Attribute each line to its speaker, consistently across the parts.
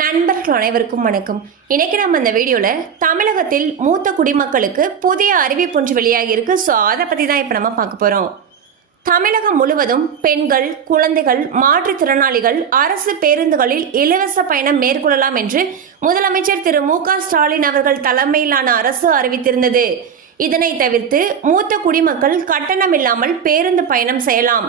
Speaker 1: நண்பர்கள் அனைவருக்கும் வணக்கம். இன்னைக்கு நம்ம இந்த வீடியோவில் தமிழகத்தில் மூத்த குடிமக்களுக்கு புதிய அறிவிப்பு ஒன்று வெளியாகி இருக்கு. ஸோ அதை பற்றி தான் இப்போ நம்ம பார்க்க போகிறோம் தமிழகம் முழுவதும் பெண்கள் குழந்தைகள் மாற்றுத்திறனாளிகள் அரசு பேருந்துகளில் இலவச பயணம் மேற்கொள்ளலாம் என்று முதலமைச்சர் திரு மு க ஸ்டாலின் அவர்கள் தலைமையிலான அரசு அறிவித்திருந்தது. இதனை தவிர்த்து மூத்த குடிமக்கள் கட்டணம் இல்லாமல் பேருந்து பயணம் செய்யலாம்.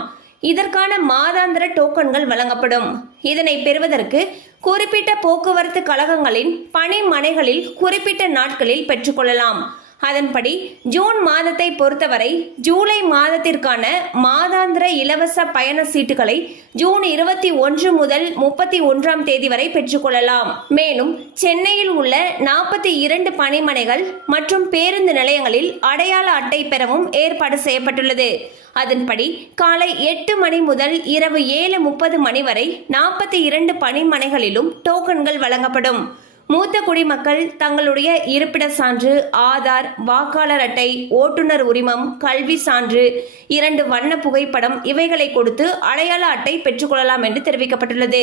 Speaker 1: இதற்கான மாதாந்திர டோக்கன்கள் வழங்கப்படும். இதனை பெறுவதற்கு குறிப்பிட்ட போக்குவரத்து கழகங்களின் பணிமனைகளில் குறிப்பிட்ட நாட்களில் பெற்றுக்கொள்ளலாம். அதன்படி ஜூன் மாதத்தை பொறுத்தவரை ஜூலை மாதத்திற்கான மாதாந்திர இலவச பயண சீட்டுகளை ஜூன் இருபத்தி ஒன்று முதல் முப்பத்தி ஒன்றாம் தேதி வரை பெற்றுக்கொள்ளலாம் மேலும் சென்னையில் உள்ள நாற்பத்தி இரண்டு பணிமனைகள் மற்றும் பேருந்து நிலையங்களில் அடையாள அட்டை பெறவும் ஏற்பாடு செய்யப்பட்டுள்ளது. அதன்படி காலை எட்டு மணி முதல் இரவு ஏழு முப்பது மணி வரை நாற்பத்தி இரண்டு பணிமனைகளிலும் டோக்கன்கள் வழங்கப்படும். மூத்த குடிமக்கள் தங்களுடைய இருப்பிட சான்று ஆதார் வாக்காளர் அட்டை ஓட்டுநர் உரிமம் கல்வி சான்று இரண்டு வண்ண புகைப்படம் இவைகளை கொடுத்து அடையாள அட்டை பெற்றுக்கொள்ளலாம் என்று தெரிவிக்கப்பட்டுள்ளது.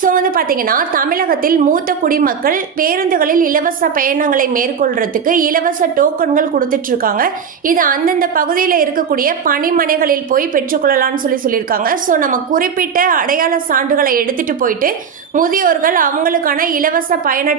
Speaker 1: ஸோ வந்து பார்த்தீங்கன்னா தமிழகத்தில் மூத்த குடிமக்கள் பேருந்துகளில் இலவச பயணங்களை மேற்கொள்றதுக்கு இலவச டோக்கன்கள் கொடுத்துட்டு இருக்காங்க இது அந்தந்த பகுதியில் இருக்கக்கூடிய பணிமனைகளில் போய் பெற்றுக்கொள்ளலாம்னு சொல்லி சொல்லியிருக்காங்க. ஸோ நம்ம குறிப்பிட்ட அடையாள சான்றுகளை எடுத்துட்டு போயிட்டு முதியோர்கள் அவங்களுக்கான இலவச பயண